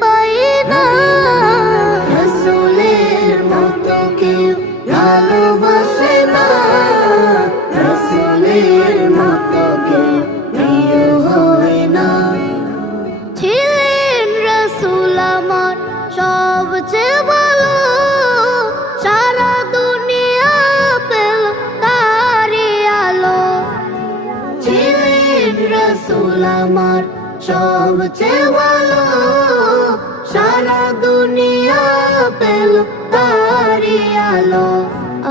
পাই না। রাসূলের মতো কেউ ভালোবাসে না, রাসূলের মতো কেউ প্রিয় হয় না। ছিলেন রাসূল আমার সবচেয়ে ভালো, সারা দুনিয়া পেল তারই আলো। ছিলেন রাসূল আমার সবচেয়ে ভালো, সারা দুনিয়া পেল তারই আলো।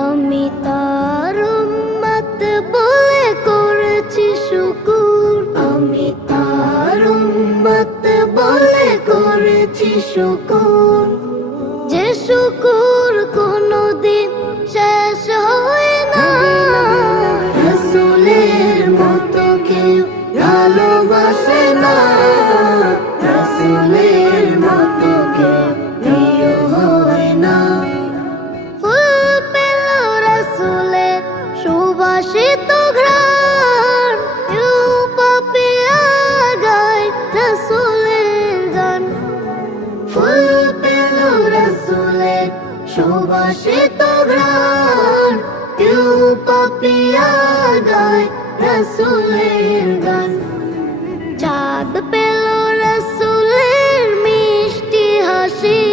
আমি তার উম্মত বলে করেছি শুকুর, আমি তার উম্মত বলে করেছি শুকুর। যে শুকুর কোনদিন শেষ হয় না। রাসূলের মতো কেউ ভালোবাসে না, রাসূলের মতো কেউ প্রিয় হয় না। ফুল পেল রাসূলের সুবাসিত ঘ্রাণ, কেউ পাপিয়া গায় রাসূলের গান। ফুল পেল রাসূলের সুবাসিত ঘ্রাণ, কেউ পাপিয়া গায় রাসূলের গান। চাঁদ পেল রাসূলের মিষ্টি হাসি,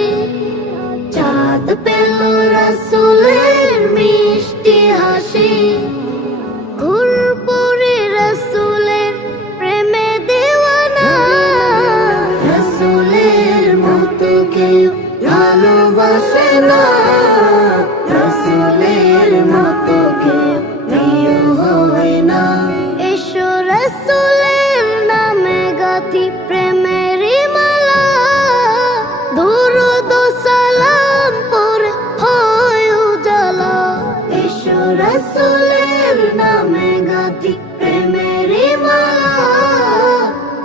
চাঁদ পেল রাসূলের মিষ্টি হাসি। হুর পরে রাসূলের প্রেমে দেওয়ানা, রাসূলের মতো কেউ ভালোবাসে না, রাসূলের মতো কেউ প্রিয় হয় না। এসো রাসূলের নামে গাথি প্রেমেরই মালা, দুরূদ ও সালাম পড়ে হয় উজালা। এসো রাসূলের নামে গাথি প্রেমেরই মালা,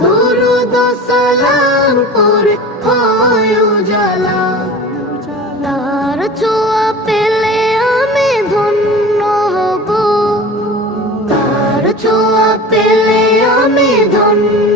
দুরূদ ও সালাম পড়ে হয় উজালা। তার ছোঁয়া পেলে আমি ধন্য হব, তার ছোঁয়া পেলে আমি ধন্য